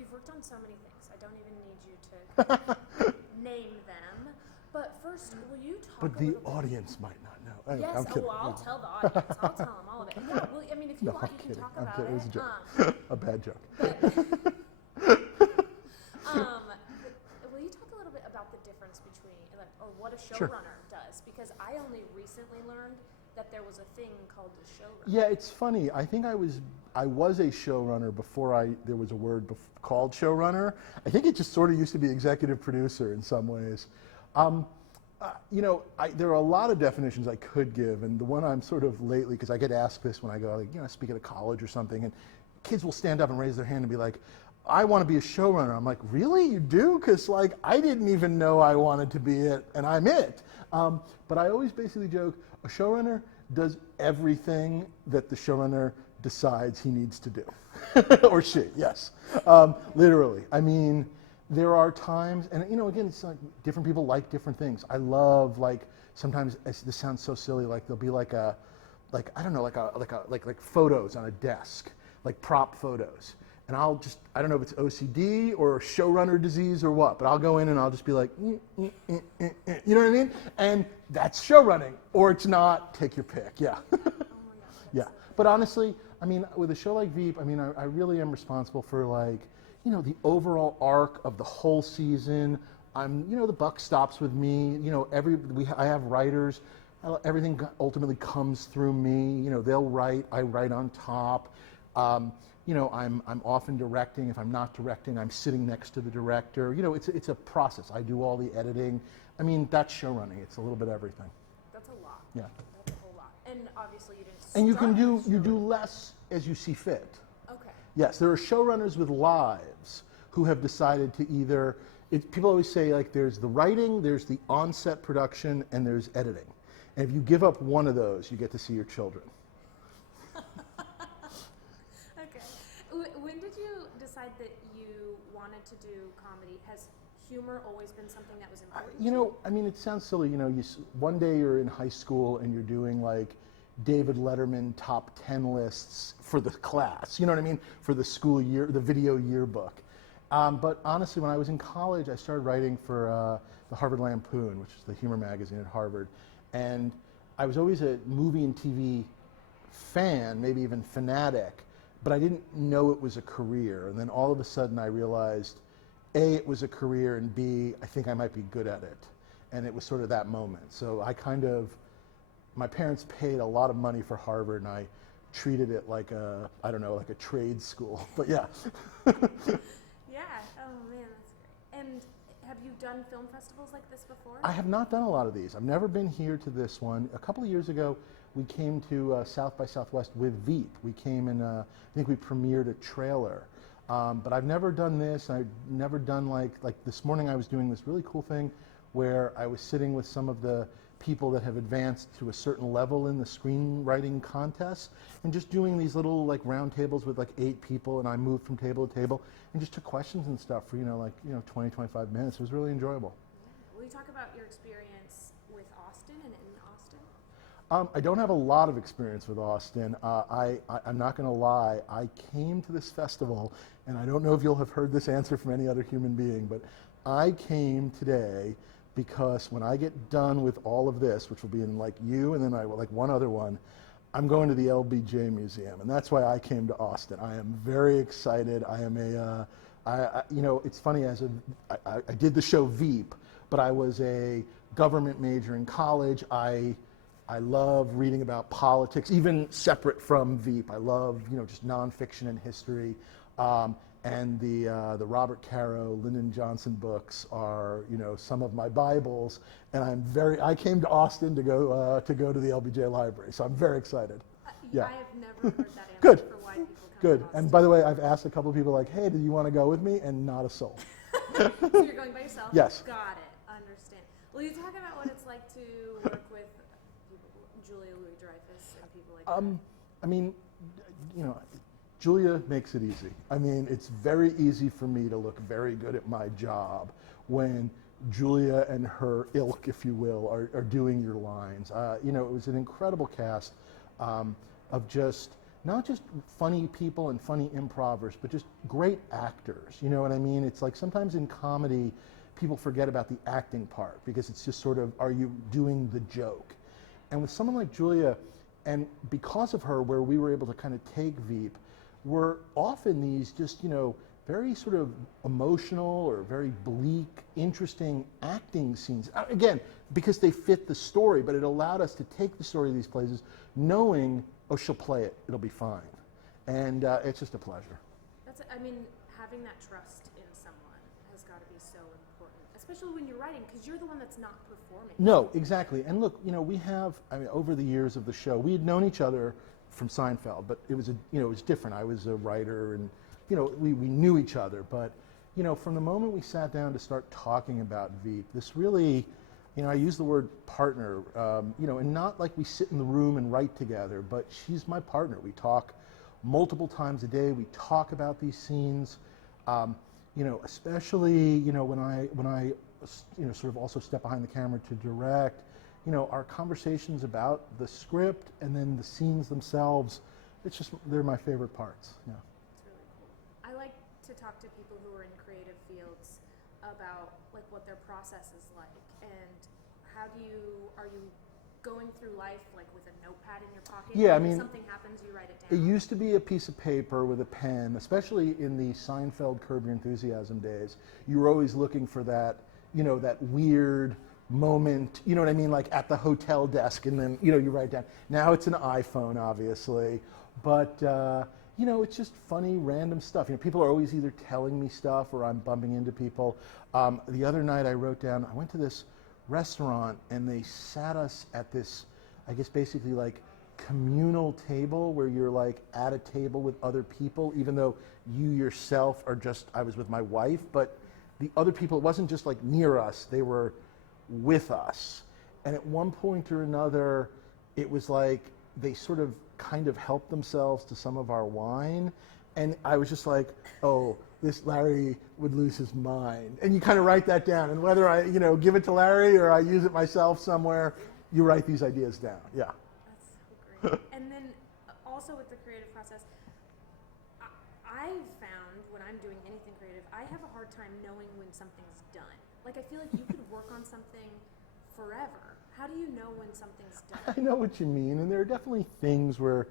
You've worked on so many things. I don't even need you to name them. But first, will you talk But a the little bit? audience might not know. Anyway, Yes, I'm kidding. I'll tell the audience. I'll tell them all of it. Yeah, well, I mean, if you No, want, I'm you kidding. can talk I'm about kidding. It was a it. joke. A bad joke. Will you talk a little bit about the difference between, like, or what a Sure. showrunner does? Because I only recently learned that there was a thing called a showrunner. Yeah, it's funny. I think I was a showrunner before there was a word called showrunner. I think it just sort of used to be executive producer in some ways. There are a lot of definitions I could give, and the one I'm sort of lately, because I get asked this when I go, speak at a college or something, and kids will stand up and raise their hand and be like, I want to be a showrunner. I'm like, really? You do? Because I didn't even know I wanted to be it, and I'm it. But I always basically joke, a showrunner does everything that the showrunner decides he needs to do. Or she, yes. Literally. I mean, there are times, and again, it's like different people like different things. I love, sometimes this sounds so silly, there'll be like photos on a desk, like prop photos. And I don't know if it's OCD or showrunner disease or what, but I'll go in and I'll just be like, you know what I mean? And that's show running, or it's not, take your pick, yeah. Oh my God, Yeah, but honestly, I mean, with a show like Veep, I mean, I really am responsible for the overall arc of the whole season. The buck stops with me, I have writers, everything ultimately comes through me, they'll write, I write on top. I'm often directing. If I'm not directing, I'm sitting next to the director. It's a process. I do all the editing. I mean, that's show running. It's a little bit of everything. That's a lot. Yeah. That's a whole lot. And obviously you didn't And you can start as do less as you see fit. Okay. Yes, there are showrunners with lives who have decided to either, people always say there's the writing, there's the on-set production, and there's editing. And if you give up one of those, you get to see your children. When did you decide that you wanted to do comedy? Has humor always been something that was important? I mean, it sounds silly. One day you're in high school and you're doing David Letterman top 10 lists for the class. You know what I mean? For the school year, the video yearbook. But honestly, when I was in college, I started writing for the Harvard Lampoon, which is the humor magazine at Harvard. And I was always a movie and TV fan, maybe even fanatic. But I didn't know it was a career. And then all of a sudden I realized, A, it was a career, and B, I think I might be good at it. And it was sort of that moment. So my parents paid a lot of money for Harvard, and I treated it like a trade school. But yeah. Yeah, oh man, that's great. And have you done film festivals like this before? I have not done a lot of these. I've never been here to this one. A couple of years ago, we came to South by Southwest with Veep. We came and I think we premiered a trailer. But I've never done this. I've never done like this morning I was doing this really cool thing where I was sitting with some of the people that have advanced to a certain level in the screenwriting contest and just doing these little round tables with 8 people, and I moved from table to table and just took questions and stuff for 20, 25 minutes. It was really enjoyable. Yeah. Will you talk about your experience with Austin and in Austin? I don't have a lot of experience with Austin. I'm not going to lie. I came to this festival, and I don't know if you'll have heard this answer from any other human being, but I came today because when I get done with all of this, which will be in you and then one other one, I'm going to the LBJ Museum, and that's why I came to Austin. I am very excited. I am it's funny, I did the show Veep, but I was a government major in college. I love reading about politics, even separate from Veep. I love, just nonfiction and history. And the Robert Caro, Lyndon Johnson books are, some of my Bibles. And I came to Austin to go to the LBJ Library, so I'm very excited. Yeah. I have never heard that answer Good. for why people come Good. to Austin. And by the way, I've asked a couple of people hey, do you want to go with me? And not a soul. So you're going by yourself? Yes. Got it. Understand. Will you talk about what it's like to work with Julia Louis-Dreyfus and people like that? I mean, Julia makes it easy. I mean, it's very easy for me to look very good at my job when Julia and her ilk, if you will, are doing your lines. It was an incredible cast of just not just funny people and funny improvers, but just great actors. You know what I mean? It's like sometimes in comedy, people forget about the acting part because it's just sort of, are you doing the joke? And with someone like Julia, and because of her, where we were able to kind of take Veep, were often these just, very sort of emotional or very bleak, interesting acting scenes. Again, because they fit the story, but it allowed us to take the story of these places knowing, oh, she'll play it, it'll be fine. And it's just a pleasure. Having that trust in someone has got to be so important, especially when you're writing, because you're the one that's not performing. No, exactly. And look, we have, over the years of the show, we had known each other from Seinfeld, but it was, it was different. I was a writer and, we knew each other. But, from the moment we sat down to start talking about Veep, this really, I use the word partner, and not like we sit in the room and write together, but she's my partner. We talk multiple times a day. We talk about these scenes, especially, when I sort of also step behind the camera to direct, our conversations about the script and then the scenes themselves, they're my favorite parts. Yeah. It's really cool. I like to talk to people who are in creative fields about like what their process is like, and are you going through life like with a notepad in your pocket? Yeah, If something happens, you write it down. It used to be a piece of paper with a pen, especially in the Seinfeld Curb Your Enthusiasm days. You were always looking for that, that weird moment, you know what I mean, like at the hotel desk, and then, you write down. Now it's an iPhone, obviously, but, it's just funny, random stuff. People are always either telling me stuff or I'm bumping into people. The other night I wrote down, I went to this restaurant and they sat us at this, I guess basically like communal table where you're like at a table with other people, even though you yourself are just, I was with my wife, but the other people, it wasn't just like near us, they were with us. And at one point or another, it was like they sort of kind of helped themselves to some of our wine. And I was just like, oh, this Larry would lose his mind. And you kind of write that down. And whether I, give it to Larry or I use it myself somewhere, you write these ideas down. Yeah. That's so great. And then also with the creative process, I've found when I'm doing anything creative, I have a hard time knowing when something's done. Like I feel like you could work on something forever. How do you know when something's done? I know what you mean. And there are definitely things where,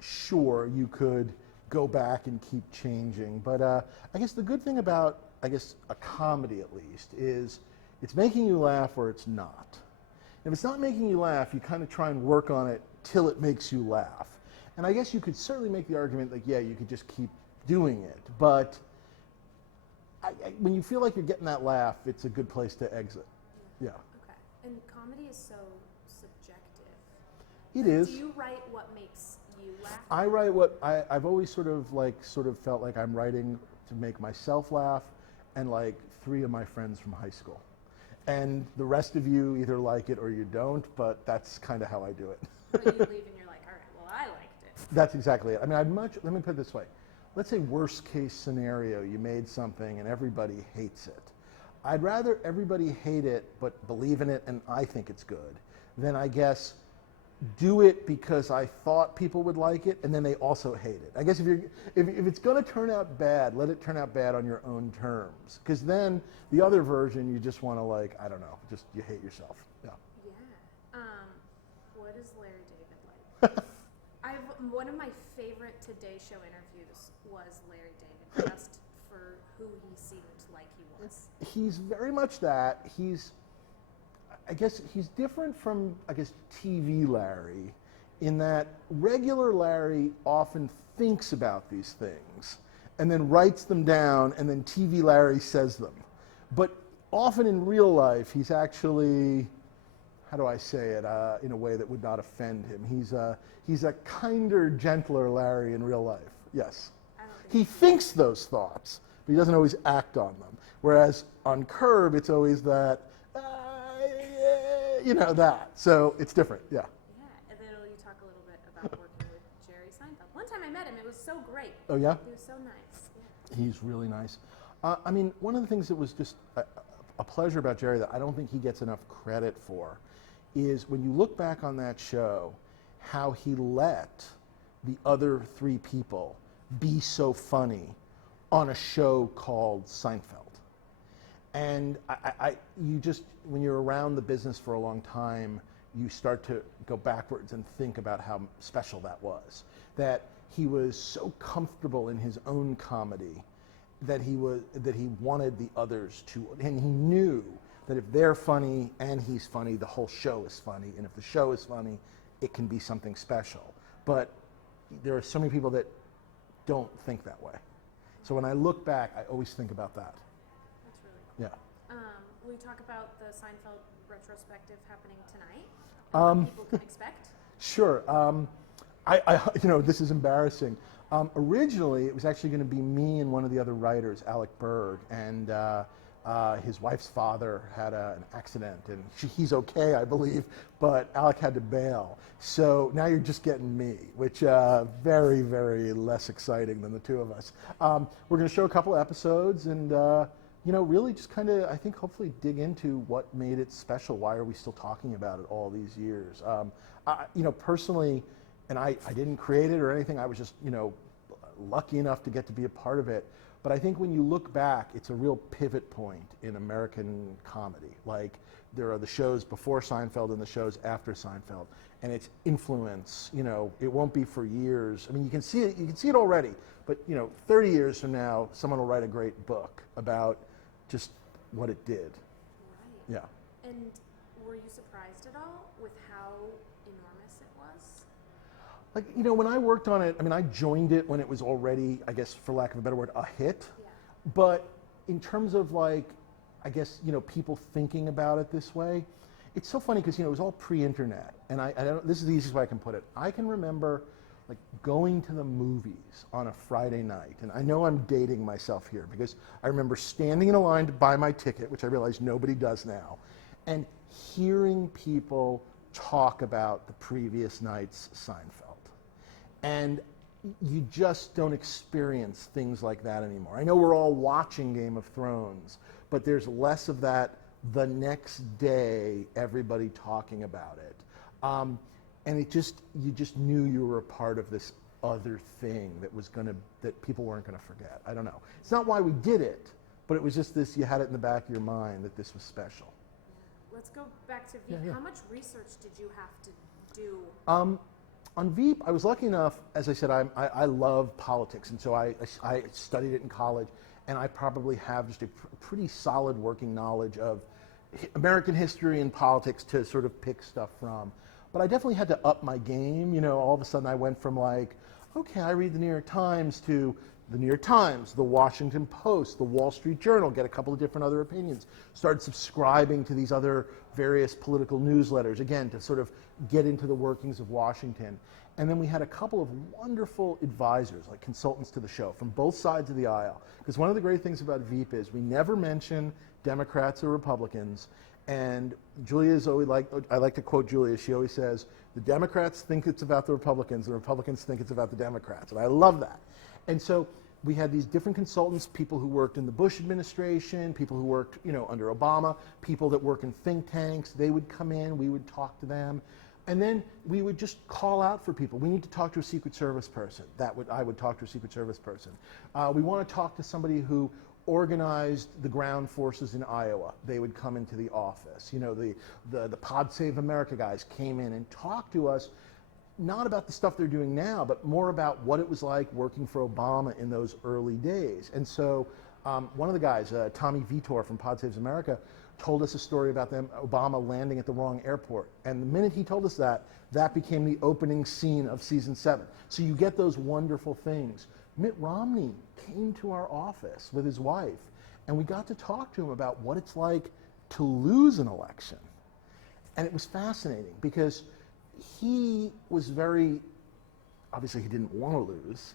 sure, you could go back and keep changing. But I guess the good thing about, a comedy at least, is it's making you laugh or it's not. If it's not making you laugh, you kind of try and work on it till it makes you laugh. And I guess you could certainly make the argument like, yeah, you could just keep doing it. But when you feel like you're getting that laugh, it's a good place to exit. Yeah. Okay. And comedy is so subjective. It is. Do you write what makes you laugh? I write what I've always sort of felt like I'm writing to make myself laugh and like 3 of my friends from high school. And the rest of you either like it or you don't, but that's kind of how I do it. But you leave and you're like, all right, well, I liked it. That's exactly it. Let me put it this way. Let's say worst case scenario, you made something and everybody hates it. I'd rather everybody hate it but believe in it and I think it's good than I guess do it because I thought people would like it and then they also hate it. I guess if it's going to turn out bad, let it turn out bad on your own terms. Because then the other version, you just want to like, I don't know, just you hate yourself. Yeah. Yeah. What is Larry David like? One of my favorite Today Show interviews was Larry David, just for who he seemed like he was. He's very much that. I guess he's different from, TV Larry in that regular Larry often thinks about these things and then writes them down and then TV Larry says them. But often in real life, he's actually, how do I say it, in a way that would not offend him. He's a kinder, gentler Larry in real life, yes. He thinks those thoughts, but he doesn't always act on them. Whereas on Curb, it's always that, that. So it's different, yeah. Yeah, and then you talk a little bit about working with Jerry Seinfeld. One time I met him, it was so great. Oh, yeah? He was so nice. Yeah. He's really nice. One of the things that was just a pleasure about Jerry that I don't think he gets enough credit for is when you look back on that show, how he let the other three people be so funny on a show called Seinfeld. And you just, when you're around the business for a long time, you start to go backwards and think about how special that was. That he was so comfortable in his own comedy that he wanted the others to, and he knew that if they're funny and he's funny, the whole show is funny, and if the show is funny, it can be something special. But there are so many people that don't think that way. So when I look back, I always think about that. That's really cool. Yeah. Will you talk about the Seinfeld retrospective happening tonight? And what people can expect? Sure. This is embarrassing. Originally, it was actually going to be me and one of the other writers, Alec Berg, and his wife's father had an accident, and he's okay, I believe, but Alec had to bail. So now you're just getting me, which very, very less exciting than the two of us. We're going to show a couple episodes and, really just kind of, I think, hopefully dig into what made it special. Why are we still talking about it all these years? Personally, and I didn't create it or anything, I was just, lucky enough to get to be a part of it. But I think when you look back, it's a real pivot point in American comedy. Like, there are the shows before Seinfeld and the shows after Seinfeld, and its influence, it won't be for years. I mean, you can see it already, but 30 years from now, someone will write a great book about just what it did. Right. Yeah. And were you surprised at all with how enormous it was? Like, when I worked on it, I mean, I joined it when it was already, I guess, for lack of a better word, a hit. Yeah. But in terms of, like, I guess, people thinking about it this way, it's so funny because, it was all pre-internet. And I don't, this is the easiest way I can put it. I can remember, like, going to the movies on a Friday night. And I know I'm dating myself here because I remember standing in a line to buy my ticket, which I realize nobody does now, and hearing people talk about the previous night's Seinfeld. And you just don't experience things like that anymore. I know we're all watching Game of Thrones, but there's less of that the next day, everybody talking about it. And you just knew you were a part of this other thing that people weren't gonna forget. I don't know. It's not why we did it, but it was just this, you had it in the back of your mind that this was special. Let's go back to Veep. Yeah. How much research did you have to do? On Veep, I was lucky enough, as I said, I love politics, and so I studied it in college, and I probably have just a pretty solid working knowledge of American history and politics to sort of pick stuff from. But I definitely had to up my game. All of a sudden I went from like, okay, I read the New York Times to the New York Times, the Washington Post, the Wall Street Journal, get a couple of different other opinions. Started subscribing to these other various political newsletters, again, to sort of get into the workings of Washington. And then we had a couple of wonderful advisors, like consultants to the show, from both sides of the aisle. Because one of the great things about Veep is we never mention Democrats or Republicans. And Julia's always I like to quote Julia, she always says, the Democrats think it's about the Republicans, and the Republicans think it's about the Democrats. And I love that. And so we had these different consultants, people who worked in the Bush administration, people who worked, under Obama, people that work in think tanks. They would come in, we would talk to them. And then we would just call out for people. We need to talk to a Secret Service person. I would talk to a Secret Service person. We want to talk to somebody who organized the ground forces in Iowa. They would come into the office. The Pod Save America guys came in and talked to us, not about the stuff they're doing now, but more about what it was like working for Obama in those early days. And so one of the guys, Tommy Vitor from Pod Saves America, told us a story about Obama landing at the wrong airport. And the minute he told us that became the opening scene of season 7. So you get those wonderful things. Mitt Romney came to our office with his wife, and we got to talk to him about what it's like to lose an election. And it was fascinating because he was obviously he didn't want to lose,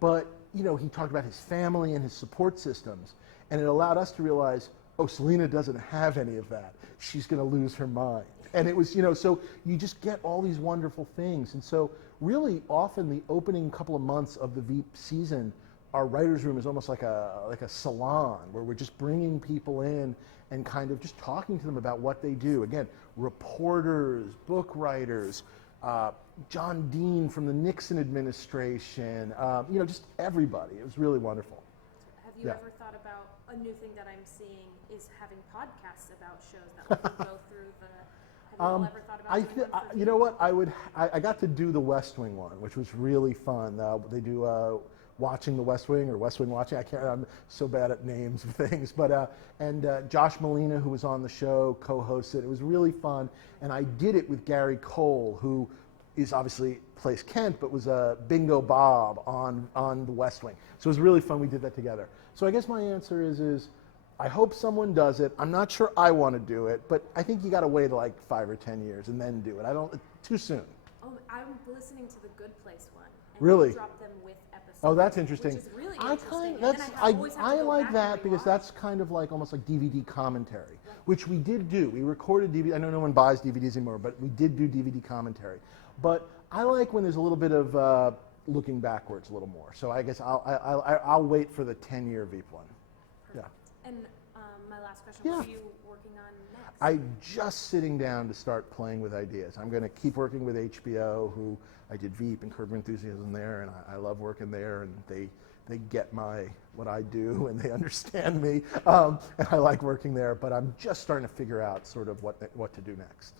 but he talked about his family and his support systems, and it allowed us to realize, oh, Selena doesn't have any of that. She's going to lose her mind. And it was, so you just get all these wonderful things. And so really often the opening couple of months of the Veep season, our writer's room is almost like a salon where we're just bringing people in and kind of just talking to them about what they do. Again, reporters, book writers, John Dean from the Nixon administration, just everybody. It was really wonderful. Have you ever thought about a new thing that I'm seeing is having podcasts about shows that let you go through the. Have you all ever thought about doing one for you know what? I got to do the West Wing one, which was really fun. They do Watching the West Wing or West Wing Watching. I'm so bad at names of things. But Josh Molina, who was on the show, co-hosted. It was really fun. And I did it with Gary Cole, who is obviously plays Kent, but was Bingo Bob on the West Wing. So it was really fun. We did that together. So I guess my answer is I hope someone does it. I'm not sure I want to do it, but I think you got to wait like 5 or 10 years and then do it. Too soon. Oh, I'm listening to the Good Place one. And Really? They drop them with episodes. Oh, that's interesting. Which is really interesting. I like that because that's kind of like almost like DVD commentary, which we did do. We recorded DVD. I know no one buys DVDs anymore, but we did do DVD commentary. But I like when there's a little bit of looking backwards a little more. So I guess I'll wait for the 10-year Veep one. Perfect. Yeah. And my last question, Yeah. what are you working on next? I'm just sitting down to start playing with ideas. I'm going to keep working with HBO, who I did Veep and Curb Your Enthusiasm there, and I love working there, and they get what I do, and they understand me, and I like working there, but I'm just starting to figure out sort of what to do next.